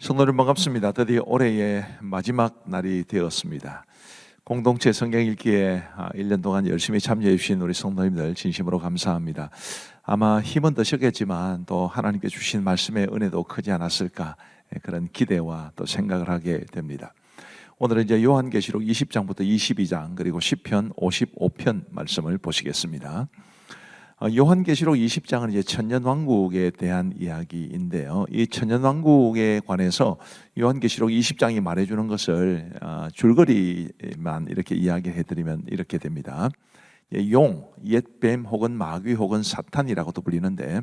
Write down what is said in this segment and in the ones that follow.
성도님 반갑습니다. 드디어 올해의 마지막 날이 되었습니다. 공동체 성경 읽기에 1년 동안 열심히 참여해 주신 우리 성도님들 진심으로 감사합니다. 아마 힘은 드셨겠지만 또 하나님께 주신 말씀의 은혜도 크지 않았을까, 그런 기대와 또 생각을 하게 됩니다. 오늘은 이제 요한계시록 20장부터 22장 그리고 시편 55편 말씀을 보시겠습니다. 요한계시록 20장은 이제 천년왕국에 대한 이야기인데요. 이 천년왕국에 관해서 요한계시록 20장이 말해주는 것을 줄거리만 이렇게 이야기해드리면 이렇게 됩니다. 용, 옛뱀 혹은 마귀 혹은 사탄이라고도 불리는데,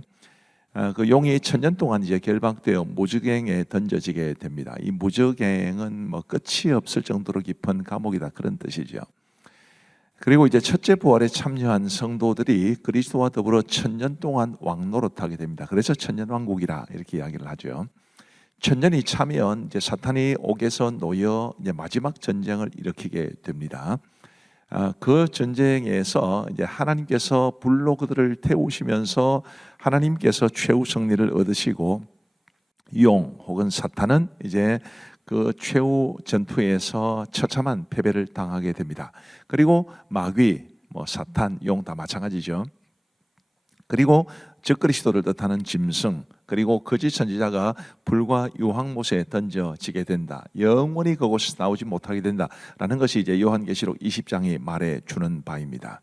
그 용이 천년 동안 이제 결박되어 무저갱에 던져지게 됩니다. 이 무저갱은 뭐 끝이 없을 정도로 깊은 감옥이다, 그런 뜻이죠. 그리고 이제 첫째 부활에 참여한 성도들이 그리스도와 더불어 천년 동안 왕노릇하게 됩니다. 그래서 천년왕국이라 이렇게 이야기를 하죠. 천년이 차면 이제 사탄이 옥에서 놓여 이제 마지막 전쟁을 일으키게 됩니다. 그 전쟁에서 이제 하나님께서 불로 그들을 태우시면서 하나님께서 최후 승리를 얻으시고, 용 혹은 사탄은 이제 그 최후 전투에서 처참한 패배를 당하게 됩니다. 그리고 마귀, 사탄, 용 다 마찬가지죠. 그리고 적그리스도를 뜻하는 짐승, 그리고 거짓 선지자가 불과 유황못에 던져지게 된다. 영원히 그곳에서 나오지 못하게 된다라는 것이 이제 요한계시록 20장이 말해주는 바입니다.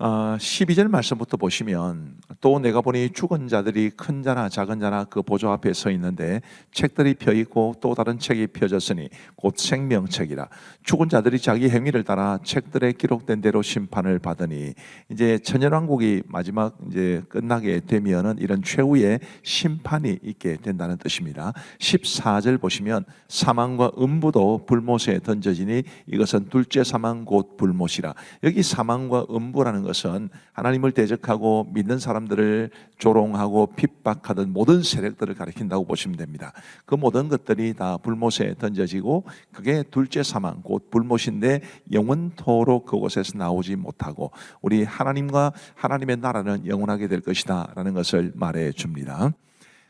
12절 말씀부터 보시면, 또 내가 보니 죽은 자들이 큰 자나 작은 자나 그 보좌 앞에 서 있는데 책들이 펴있고 또 다른 책이 펴졌으니 곧 생명책이라. 죽은 자들이 자기 행위를 따라 책들에 기록된 대로 심판을 받으니, 이제 천년왕국이 마지막 이제 끝나게 되면은 이런 최후의 심판이 있게 된다는 뜻입니다. 14절 보시면, 사망과 음부도 불못에 던져지니 이것은 둘째 사망 곧 불못이라. 여기 사망과 음부라는 것은 하나님을 대적하고 믿는 사람들을 조롱하고 핍박하던 모든 세력들을 가리킨다고 보시면 됩니다. 그 모든 것들이 다 불못에 던져지고, 그게 둘째 사망 곧 불못인데 영원토록 그곳에서 나오지 못하고 우리 하나님과 하나님의 나라는 영원하게 될 것이다 라는 것을 말해 줍니다.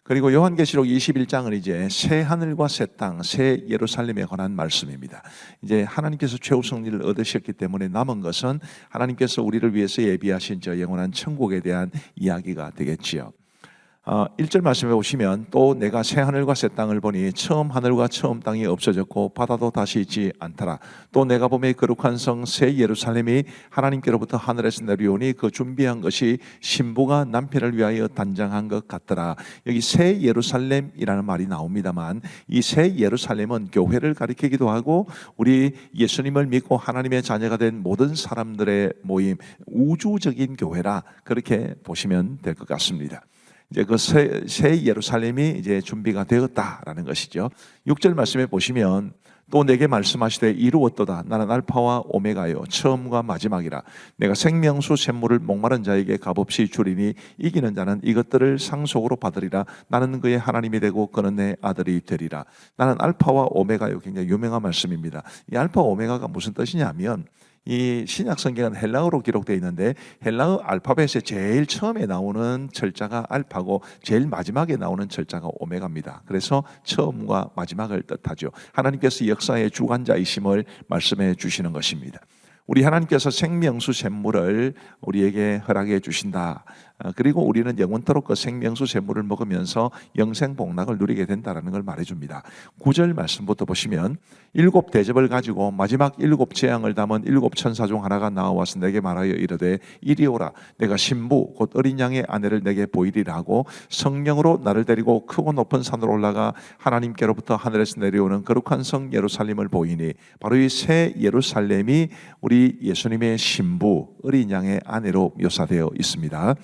그리고 요한계시록 21장은 이제 새 하늘과 새 땅, 새 예루살렘에 관한 말씀입니다. 이제 하나님께서 최후 승리를 얻으셨기 때문에 남은 것은 하나님께서 우리를 위해서 예비하신 저 영원한 천국에 대한 이야기가 되겠지요. 1절 말씀에 보시면, 또 내가 새 하늘과 새 땅을 보니 처음 하늘과 처음 땅이 없어졌고 바다도 다시 있지 않더라. 또 내가 보매 거룩한 성 새 예루살렘이 하나님께로부터 하늘에서 내려오니 그 준비한 것이 신부가 남편을 위하여 단장한 것 같더라. 여기 새 예루살렘이라는 말이 나옵니다만, 이 새 예루살렘은 교회를 가리키기도 하고 우리 예수님을 믿고 하나님의 자녀가 된 모든 사람들의 모임, 우주적인 교회라 그렇게 보시면 될 것 같습니다. 이제 그 새 예루살렘이 이제 준비가 되었다라는 것이죠. 6절 말씀에 보시면, 또 내게 말씀하시되 이루었도다. 나는 알파와 오메가요 처음과 마지막이라. 내가 생명수 샘물을 목마른 자에게 값없이 주리니 이기는 자는 이것들을 상속으로 받으리라. 나는 그의 하나님이 되고 그는 내 아들이 되리라. 나는 알파와 오메가요. 굉장히 유명한 말씀입니다. 이 알파 오메가가 무슨 뜻이냐면, 이 신약 성경은 헬라어로 기록되어 있는데 헬라어 알파벳에 제일 처음에 나오는 철자가 알파고 제일 마지막에 나오는 철자가 오메가입니다. 그래서 처음과 마지막을 뜻하죠. 하나님께서 역사의 주관자이심을 말씀해 주시는 것입니다. 우리 하나님께서 생명수 샘물을 우리에게 허락해 주신다. 그리고 우리는 영원토록 그 생명수 샘물을 먹으면서 영생 복락을 누리게 된다는 걸 말해줍니다. 9절 말씀부터 보시면, 7 대접을 가지고 마지막 7 재앙을 담은 7 천사 중 하나가 나와서 내게 말하여 이르되 이리 오라. 내가 신부 곧 어린 양의 아내를 내게 보이리라 하고 성령으로 나를 데리고 크고 높은 산으로 올라가 하나님께로부터 하늘에서 내려오는 거룩한 성 예루살렘을 보이니, 바로 이 새 예루살렘이 우리 예수님의 신부 어린 양의 아내로 묘사되어 있습니다.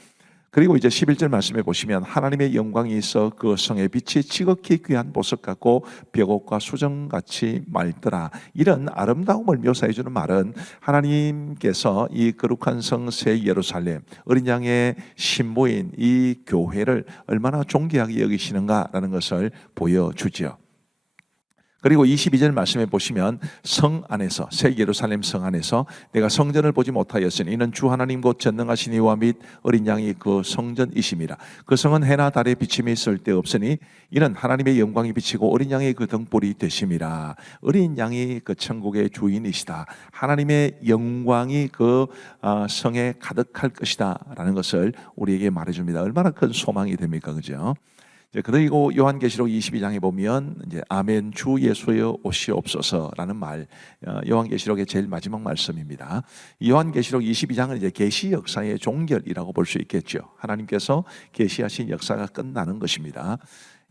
그리고 이제 11절 말씀에 보시면, 하나님의 영광이 있어 그 성의 빛이 지극히 귀한 보석 같고 벽옥과 수정같이 맑더라. 이런 아름다움을 묘사해 주는 말은, 하나님께서 이 거룩한 성 새 예루살렘 어린 양의 신부인 이 교회를 얼마나 존귀하게 여기시는가라는 것을 보여주죠. 그리고 22절 말씀에 보시면 성 안에서, 새 예루살렘 성 안에서 내가 성전을 보지 못하였으니 이는 주 하나님 곧 전능하신 이와 및 어린 양이 그 성전이심이라. 그 성은 해나 달에 비침이 쓸데없으니 이는 하나님의 영광이 비치고 어린 양의 그 등불이 되심이라. 어린 양이 그 천국의 주인이시다. 하나님의 영광이 그 성에 가득할 것이다 라는 것을 우리에게 말해줍니다. 얼마나 큰 소망이 됩니까? 그죠? 그리고 요한계시록 22장에 보면 이제 아멘 주 예수여 오시옵소서라는 말, 요한계시록의 제일 마지막 말씀입니다. 요한계시록 22장은 이제 계시 역사의 종결이라고 볼 수 있겠죠. 하나님께서 계시하신 역사가 끝나는 것입니다.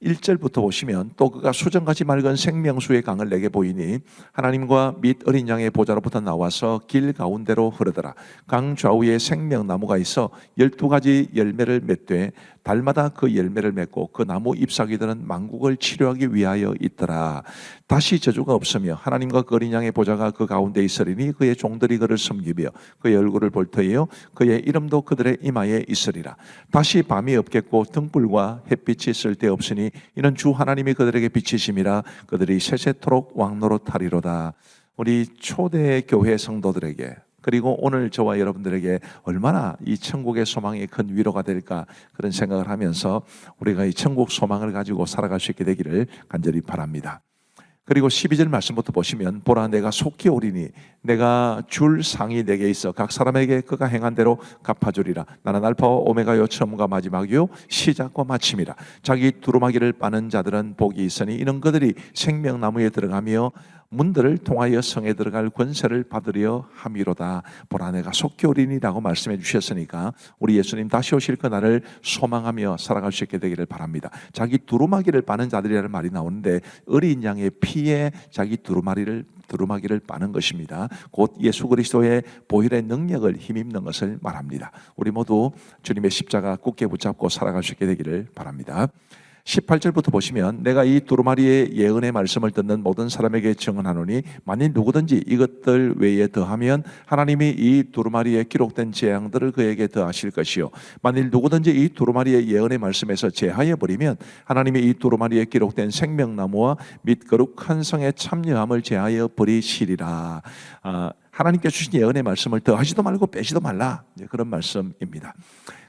1절부터 보시면 또 그가 수정같이 맑은 생명수의 강을 내게 보이니 하나님과 및 어린 양의 보좌로부터 나와서 길 가운데로 흐르더라. 강 좌우에 생명나무가 있어 12가지 열매를 맺되 달마다 그 열매를 맺고 그 나무 잎사귀들은 만국을 치료하기 위하여 있더라. 다시 저주가 없으며 하나님과 그 어린 양의 보좌가 그 가운데 있으리니 그의 종들이 그를 섬기며 그의 얼굴을 볼 터이요 그의 이름도 그들의 이마에 있으리라. 다시 밤이 없겠고 등불과 햇빛이 쓸데없으니 이는 주 하나님이 그들에게 비치심이라. 그들이 세세토록 왕노릇하리로다. 우리 초대 교회 성도들에게, 그리고 오늘 저와 여러분들에게 얼마나 이 천국의 소망이 큰 위로가 될까, 그런 생각을 하면서 우리가 이 천국 소망을 가지고 살아갈 수 있게 되기를 간절히 바랍니다. 그리고 12절 말씀부터 보시면 보라 내가 속히 오리니 내가 줄 상이 내게 있어 각 사람에게 그가 행한 대로 갚아주리라. 나는 알파와 오메가요 처음과 마지막이요 시작과 마침이라. 자기 두루마기를 빠는 자들은 복이 있으니 이는 그들이 생명나무에 들어가며 문들을 통하여 성에 들어갈 권세를 받으려 함이로다. 보라 내가 속히 오리니라고 말씀해 주셨으니까 우리 예수님 다시 오실 그날을 소망하며 살아갈 수 있게 되기를 바랍니다. 자기 두루마기를 빠는 자들이라는 말이 나오는데 어린 양의 피에 자기 두루마기를 빠는 것입니다. 곧 예수 그리스도의 보혈의 능력을 힘입는 것을 말합니다. 우리 모두 주님의 십자가 굳게 붙잡고 살아갈 수 있게 되기를 바랍니다. 18절부터 보시면 내가 이 두루마리의 예언의 말씀을 듣는 모든 사람에게 증언하노니 만일 누구든지 이것들 외에 더하면 하나님이 이 두루마리에 기록된 재앙들을 그에게 더하실 것이요 만일 누구든지 이 두루마리의 예언의 말씀에서 제하여 버리면 하나님이 이 두루마리에 기록된 생명나무와 및 거룩한 성의 참여함을 제하여 버리시리라. 하나님께 주신 예언의 말씀을 더하지도 말고 빼지도 말라, 그런 말씀입니다.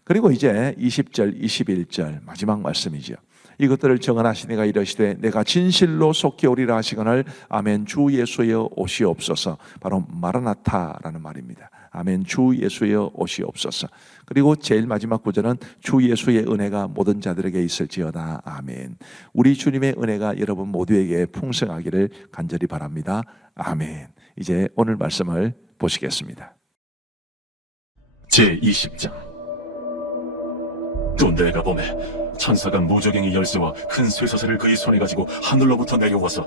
그리고 이제 20절 21절 마지막 말씀이죠. 이것들을 정언하시니가 이르시되 내가 진실로 속히 오리라 하시거늘 아멘 주 예수여 오시옵소서. 바로 마라나타라는 말입니다. 아멘 주 예수여 오시옵소서. 그리고 제일 마지막 구절은 주 예수의 은혜가 모든 자들에게 있을지어다. 아멘. 우리 주님의 은혜가 여러분 모두에게 풍성하기를 간절히 바랍니다. 아멘. 이제 오늘 말씀을 보시겠습니다. 제20장. 또 내가 보매 천사가 무저갱이 열쇠와 큰 쇠사슬을 그의 손에 가지고 하늘로부터 내려와서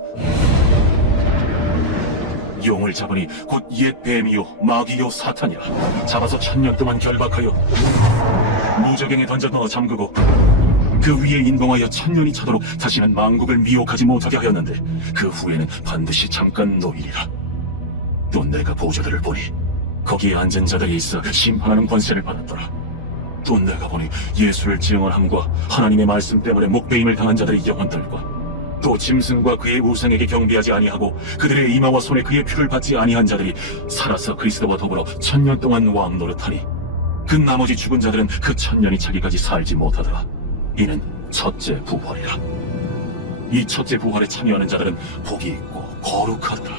용을 잡으니 곧 옛 뱀이요 마귀요 사탄이라. 잡아서 1000년 동안 결박하여 무저갱에 던져 넣어 잠그고 그 위에 인공하여 1000년이 차도록 다시는 만국을 미혹하지 못하게 하였는데 그 후에는 반드시 잠깐 놓이리라. 또 내가 보좌들을 보니 거기에 앉은 자들이 있어 심판하는 권세를 받았더라. 또 내가 보니 예수를 증언함과 하나님의 말씀 때문에 목배임을 당한 자들의 영혼들과 또 짐승과 그의 우상에게 경배하지 아니하고 그들의 이마와 손에 그의 피를 받지 아니한 자들이 살아서 그리스도와 더불어 1000년 동안 왕 노릇하니 그 나머지 죽은 자들은 그 1000년이 차기까지 살지 못하더라. 이는 첫째 부활이라. 이 첫째 부활에 참여하는 자들은 복이 있고 거룩하더라.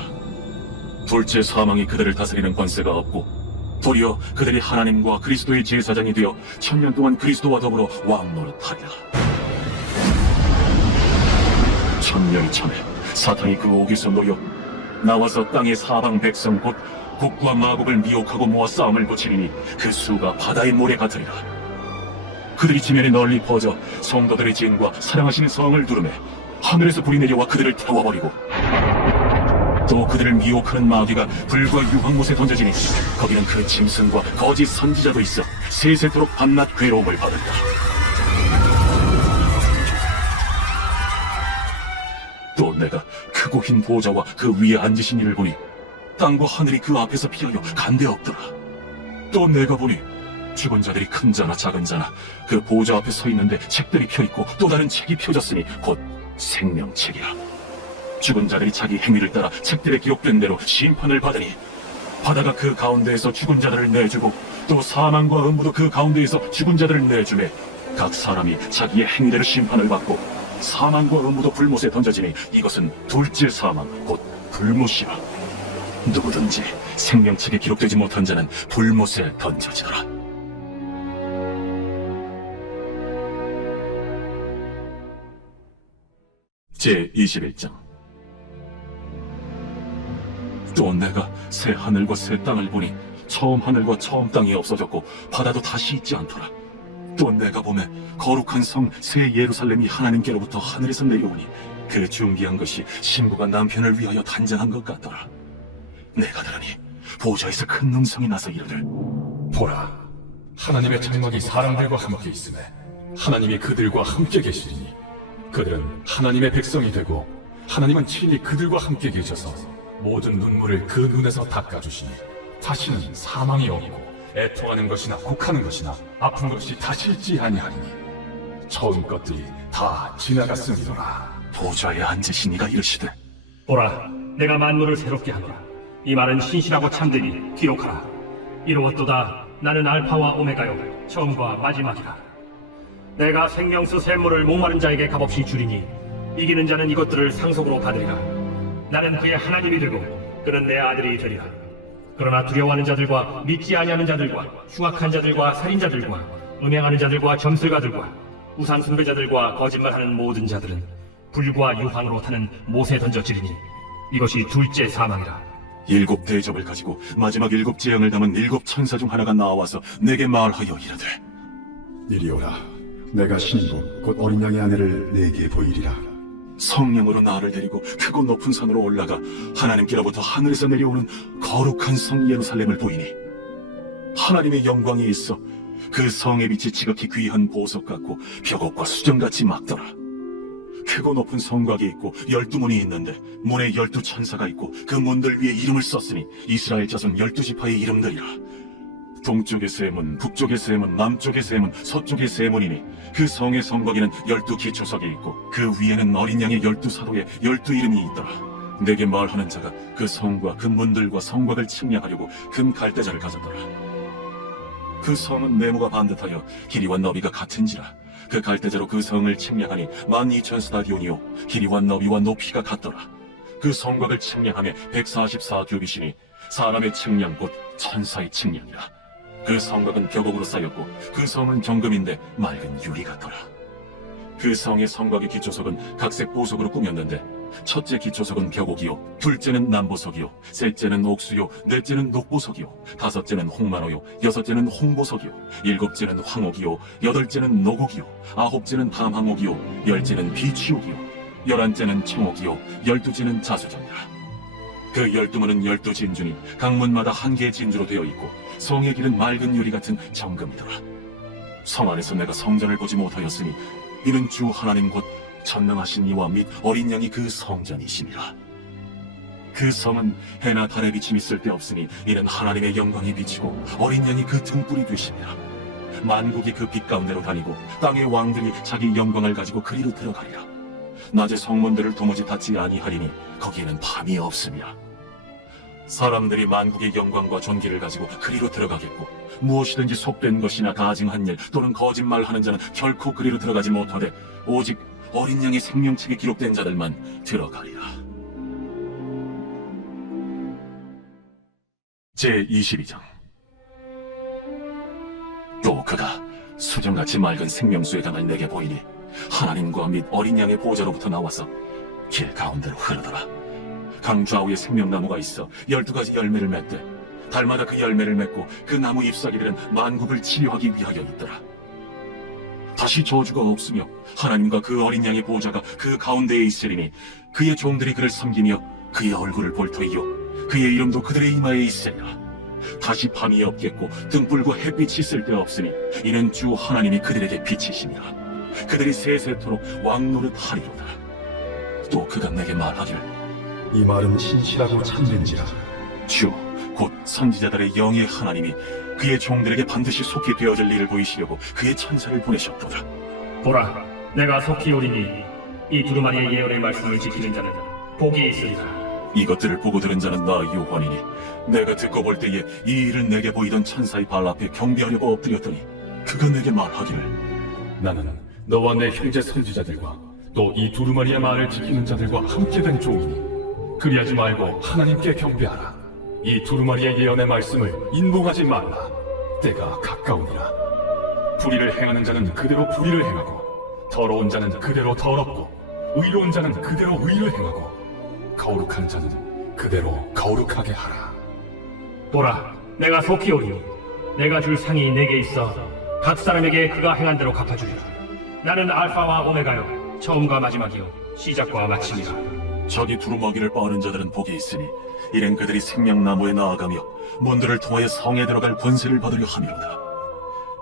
둘째 사망이 그들을 다스리는 권세가 없고 도리어 그들이 하나님과 그리스도의 제사장이 되어 1000년 동안 그리스도와 더불어 왕노릇하리라. 1000년이 참에 사탄이 그 옥에서 놓여 나와서 땅의 사방 백성 곧 곡과 마곡을 미혹하고 모아 싸움을 붙이리니 그 수가 바다의 모래 같으리라. 그들이 지면에 널리 퍼져 성도들의 진과 사랑하시는 성을 두르매 하늘에서 불이 내려와 그들을 태워버리고 또 그들을 미혹하는 마귀가 불과 유황못에 던져지니 거기는 그 짐승과 거짓 선지자도 있어 세세토록 밤낮 괴로움을 받는다. 또 내가 크고 흰 보좌와 그 위에 앉으신 이를 보니 땅과 하늘이 그 앞에서 피하여 간데 없더라. 또 내가 보니 죽은 자들이 큰 자나 작은 자나 그 보좌 앞에 서 있는데 책들이 펴있고 또 다른 책이 펴졌으니 곧 생명책이라. 죽은 자들이 자기 행위를 따라 책들에 기록된 대로 심판을 받으니 바다가 그 가운데에서 죽은 자들을 내주고 또 사망과 음부도 그 가운데에서 죽은 자들을 내주매 각 사람이 자기의 행위대로 심판을 받고 사망과 음부도 불못에 던져지니 이것은 둘째 사망 곧 불못이라. 누구든지 생명책에 기록되지 못한 자는 불못에 던져지더라. 제21장. 또 내가 새 하늘과 새 땅을 보니 처음 하늘과 처음 땅이 없어졌고 바다도 다시 있지 않더라. 또 내가 보매 거룩한 성 새 예루살렘이 하나님께로부터 하늘에서 내려오니 그 준비한 것이 신부가 남편을 위하여 단장한 것 같더라. 내가 들으니 보좌에서 큰 음성이 나서 이르되, 보라, 하나님의 장막이 사람들과 함께 있으매 하나님이 그들과 함께 계시리니 그들은 하나님의 백성이 되고 하나님은 친히 그들과 함께 계셔서 모든 눈물을 그 눈에서 닦아주시니 다시는 사망이 없고 애통하는 것이나 곡하는 것이나 아픈 것이 다시 있지 아니하리니 처음 것들이 다 지나갔음이로라. 보좌에 앉으신 이가 이르시되, 보라, 내가 만물을 새롭게 하노라. 이 말은 신실하고 참되니 기록하라. 이루었도다. 나는 알파와 오메가요, 처음과 마지막이라. 내가 생명수 샘물을 목마른 자에게 값없이 주리니 이기는 자는 이것들을 상속으로 받으리라. 나는 그의 하나님이 되고 그는 내 아들이 되리라. 그러나 두려워하는 자들과 믿지 아니하는 자들과 흉악한 자들과 살인자들과 음행하는 자들과 점술가들과 우상 숭배자들과 거짓말하는 모든 자들은 불과 유황으로 타는 못에 던져지리니 이것이 둘째 사망이라. 7 대접을 가지고 마지막 7 재앙을 담은 7 천사 중 하나가 나와서 내게 말하여 이르되, 이리 오라. 내가 신부 곧 어린 양의 아내를 내게 보이리라. 성령으로 나를 데리고 크고 높은 산으로 올라가 하나님께로부터 하늘에서 내려오는 거룩한 성 예루살렘을 보이니 하나님의 영광이 있어 그 성의 빛이 지극히 귀한 보석 같고 벽옥과 수정같이 막더라. 크고 높은 성곽이 있고 12문이 있는데 문에 12 천사가 있고 그 문들 위에 이름을 썼으니 이스라엘 자손 12지파의 이름들이라. 동쪽의 세 문, 북쪽의 세 문, 남쪽의 세 문, 서쪽의 세 문이니 그 성의 성곽에는 12 기초석이 있고 그 위에는 어린 양의 12 사도의 12 이름이 있더라. 내게 말하는 자가 그 성과 그 문들과 성곽을 측량하려고 큰 갈대자를 가졌더라. 그 성은 네모가 반듯하여 길이와 너비가 같은지라. 그 갈대자로 그 성을 측량하니 12,000스타디온이요 길이와 너비와 높이가 같더라. 그 성곽을 측량하며 144규빗이니 사람의 측량 곧 천사의 측량이라. 그 성곽은 벽옥으로 쌓였고 그 성은 정금인데 맑은 유리 같더라. 그 성의 성곽의 기초석은 각색 보석으로 꾸몄는데 첫째 기초석은 벽옥이요, 둘째는 남보석이요, 셋째는 옥수요, 넷째는 녹보석이요, 다섯째는 홍만호요, 여섯째는 홍보석이요, 일곱째는 황옥이요, 여덟째는 노곡이요, 아홉째는 담항옥이요, 열째는 비취옥이요, 11째는 청옥이요, 12째는 자수정이라. 그 12문은 12진주니 각 문마다 한 개의 진주로 되어 있고 성의 길은 맑은 유리 같은 정금이더라. 성 안에서 내가 성전을 보지 못하였으니 이는 주 하나님 곧 전능하신 이와 및 어린 양이 그 성전이시니라. 그 성은 해나 달의 비침이 쓸데없으니 이는 하나님의 영광이 비치고 어린 양이 그 등불이 되시니라. 만국이 그 빛 가운데로 다니고 땅의 왕들이 자기 영광을 가지고 그리로 들어가리라. 낮에 성문들을 도무지 닫지 아니하리니 거기에는 밤이 없음이라. 사람들이 만국의 영광과 존귀를 가지고 그리로 들어가겠고 무엇이든지 속된 것이나 가증한 일 또는 거짓말하는 자는 결코 그리로 들어가지 못하되 오직 어린 양의 생명책에 기록된 자들만 들어가리라. 제22장. 또 그가 수정같이 맑은 생명수의 강을 내게 보이니 하나님과 및 어린 양의 보좌로부터 나와서 길 가운데로 흐르더라. 강 좌우에 생명나무가 있어 12가지 열매를 맺되 달마다 그 열매를 맺고 그 나무 잎사귀들은 만국을 치료하기 위하여 있더라. 다시 저주가 없으며 하나님과 그 어린 양의 보좌가 그 가운데에 있으리니 그의 종들이 그를 섬기며 그의 얼굴을 볼 터이요 그의 이름도 그들의 이마에 있으리라. 다시 밤이 없겠고 등불과 햇빛이 쓸데없으니 이는 주 하나님이 그들에게 빛이시니라. 그들이 세세토록 왕노릇 하리로다. 또 그가 내게 말하기를, 이 말은 신실하고 참된지라. 주 곧 선지자들의 영의 하나님이 그의 종들에게 반드시 속히 되어질 일을 보이시려고 그의 천사를 보내셨도다. 보라, 내가 속히 오리니 이 두루마리의 예언의 말씀을 지키는 자는 복이 있으리라. 이것들을 보고 들은 자는 나 요한이니 내가 듣고 볼 때에 이 일을 내게 보이던 천사의 발 앞에 경배하려고 엎드렸더니 그가 내게 말하기를 나는 너와 내 형제 선지자들과 또 이 두루마리의 말을 지키는 자들과 함께 된 종이니 그리하지 말고 하나님께 경배하라. 이 두루마리의 예언의 말씀을 인봉하지 말라. 때가 가까우니라. 불의를 행하는 자는 그대로 불의를 행하고 더러운 자는 그대로 더럽고 의로운 자는 그대로 의를 행하고 거룩한 자는 그대로 거룩하게 하라. 보라, 내가 속히 오리니 내가 줄 상이 내게 있어 각 사람에게 그가 행한 대로 갚아주리라. 나는 알파와 오메가요, 처음과 마지막이요, 시작과 마침이라. 저기 두루마기를 빠는 자들은 복이 있으니 이는 그들이 생명나무에 나아가며 문들을 통하여 성에 들어갈 권세를 받으려 함이로다.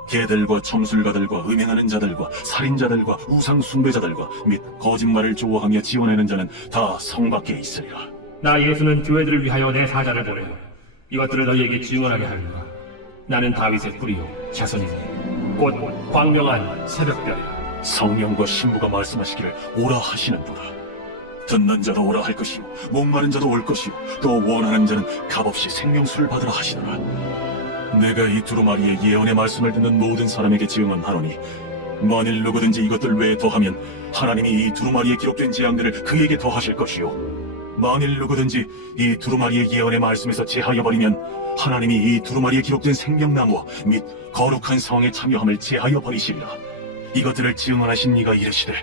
개들과 점술가들과 음행하는 자들과 살인자들과 우상 숭배자들과 및 거짓말을 좋아하며 지어내는 자는 다 성 밖에 있으리라. 나 예수는 교회들을 위하여 내 사자를 보내요. 이것들을 너희에게 증언하게 하리라. 나는 다윗의 뿌리요 자손이니 곧 광명한 새벽별이라. 성령과 신부가 말씀하시기를 오라 하시는도다. 듣는 자도 오라 할 것이요 목마른 자도 올 것이요 또 원하는 자는 값없이 생명수를 받으라 하시노라. 내가 이 두루마리의 예언의 말씀을 듣는 모든 사람에게 증언하노니 만일 누구든지 이것들 외에 더하면 하나님이 이 두루마리에 기록된 재앙들을 그에게 더하실 것이요 만일 누구든지 이 두루마리의 예언의 말씀에서 제하여 버리면 하나님이 이 두루마리에 기록된 생명나무와 및 거룩한 성에 참여함을 제하여 버리시리라. 이것들을 증언하신 이가 이르시되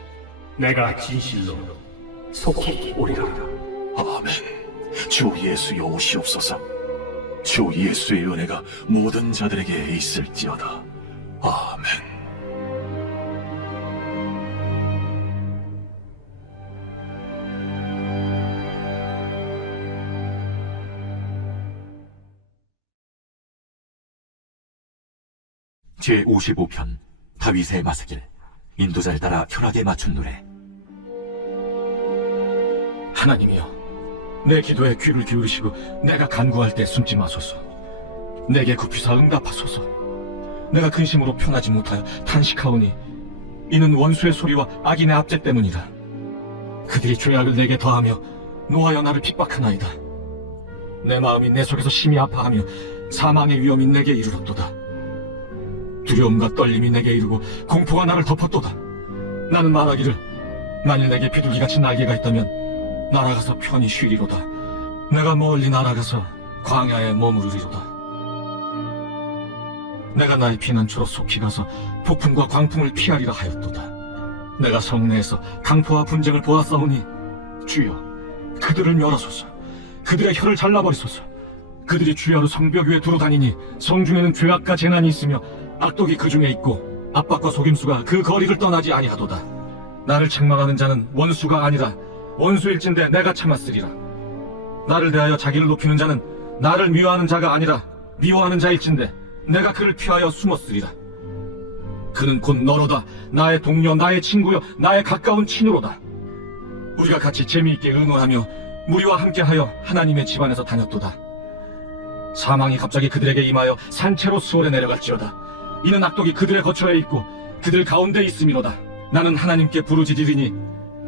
내가 진실로 속히 오리라. 아멘. 주 예수여 오시옵소서. 주 예수의 은혜가 모든 자들에게 있을지어다. 아멘. 제55편 다윗의 마스길. 인도자를 따라 혈압에 맞춘 노래. 하나님이여, 내 기도에 귀를 기울이시고 내가 간구할 때 숨지 마소서. 내게 굽히사 응답하소서. 내가 근심으로 편하지 못하여 탄식하오니 이는 원수의 소리와 악인의 압제 때문이라. 그들이 죄악을 내게 더하며 노하여 나를 핍박하나이다. 내 마음이 내 속에서 심히 아파하며 사망의 위험이 내게 이르렀도다. 두려움과 떨림이 내게 이르고 공포가 나를 덮었도다. 나는 말하기를 만일 내게 비둘기같이 날개가 있다면 날아가서 편히 쉬리로다. 내가 멀리 날아가서 광야에 머무르리로다. 내가 나의 피난처로 속히 가서 폭풍과 광풍을 피하리라 하였도다. 내가 성내에서 강포와 분쟁을 보았사오니 주여 그들을 멸하소서. 그들의 혀를 잘라버리소서. 그들이 주야로 성벽 위에 두루 다니니 성중에는 죄악과 재난이 있으며 악독이 그 중에 있고 압박과 속임수가 그 거리를 떠나지 아니하도다. 나를 책망하는 자는 원수가 아니라 원수일진데 내가 참았으리라. 나를 대하여 자기를 높이는 자는 나를 미워하는 자가 아니라 미워하는 자일진데 내가 그를 피하여 숨었으리라. 그는 곧 너로다. 나의 동료, 나의 친구여, 나의 가까운 친구로다. 우리가 같이 재미있게 의논하며 무리와 함께하여 하나님의 집안에서 다녔도다. 사망이 갑자기 그들에게 임하여 산채로 수월에 내려갈지어다. 이는 악독이 그들의 거처에 있고 그들 가운데 있음이로다. 나는 하나님께 부르짖으리니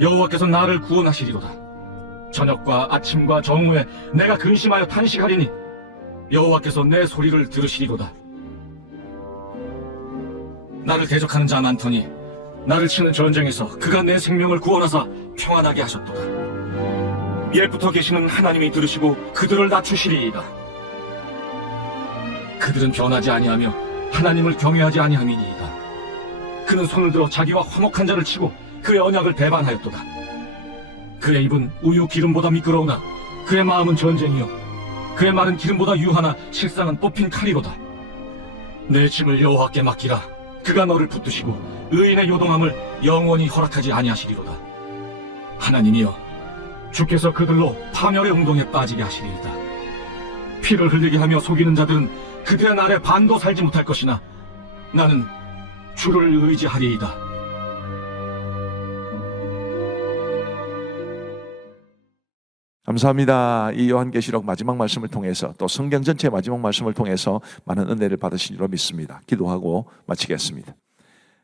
여호와께서 나를 구원하시리로다. 저녁과 아침과 정오에 내가 근심하여 탄식하리니 여호와께서 내 소리를 들으시리로다. 나를 대적하는 자 많더니 나를 치는 전쟁에서 그가 내 생명을 구원하사 평안하게 하셨도다. 옛부터 계시는 하나님이 들으시고 그들을 낮추시리이다. 그들은 변하지 아니하며 하나님을 경외하지 아니함이니이다. 그는 손을 들어 자기와 화목한 자를 치고 그의 언약을 배반하였도다. 그의 입은 우유 기름보다 미끄러우나 그의 마음은 전쟁이요 그의 말은 기름보다 유하나 실상은 뽑힌 칼이로다. 내 짐을 여호와께 맡기라. 그가 너를 붙드시고 의인의 요동함을 영원히 허락하지 아니하시리로다. 하나님이여, 주께서 그들로 파멸의 운동에 빠지게 하시리이다. 피를 흘리게 하며 속이는 자들은 그들의 날에 반도 살지 못할 것이나 나는 주를 의지하리이다. 감사합니다. 이 요한계시록 마지막 말씀을 통해서 또 성경 전체 마지막 말씀을 통해서 많은 은혜를 받으신 줄로 믿습니다. 기도하고 마치겠습니다.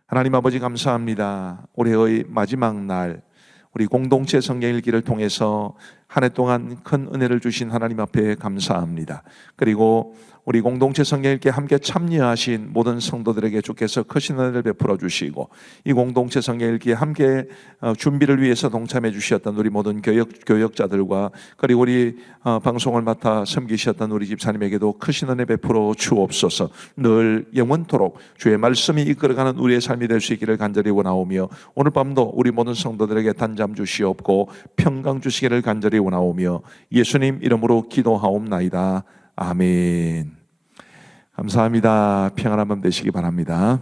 하나님 아버지 감사합니다. 올해의 마지막 날 우리 공동체 성경 읽기를 통해서 한 해 동안 큰 은혜를 주신 하나님 앞에 감사합니다. 그리고 우리 공동체 성경 읽기에 함께 참여하신 모든 성도들에게 주께서 크신 은혜를 베풀어 주시고, 이 공동체 성경 읽기에 함께 준비를 위해서 동참해 주셨던 우리 모든 교역자들과, 그리고 우리 방송을 맡아 섬기셨던 우리 집사님에게도 크신 은혜 베풀어 주옵소서. 늘 영원토록 주의 말씀이 이끌어가는 우리의 삶이 될 수 있기를 간절히 원하오며, 오늘 밤도 우리 모든 성도들에게 단잠 주시옵고 평강 주시기를 간절히 원하오며, 예수님 이름으로 기도하옵나이다. 아멘. 감사합니다. 평안한 밤 되시기 바랍니다.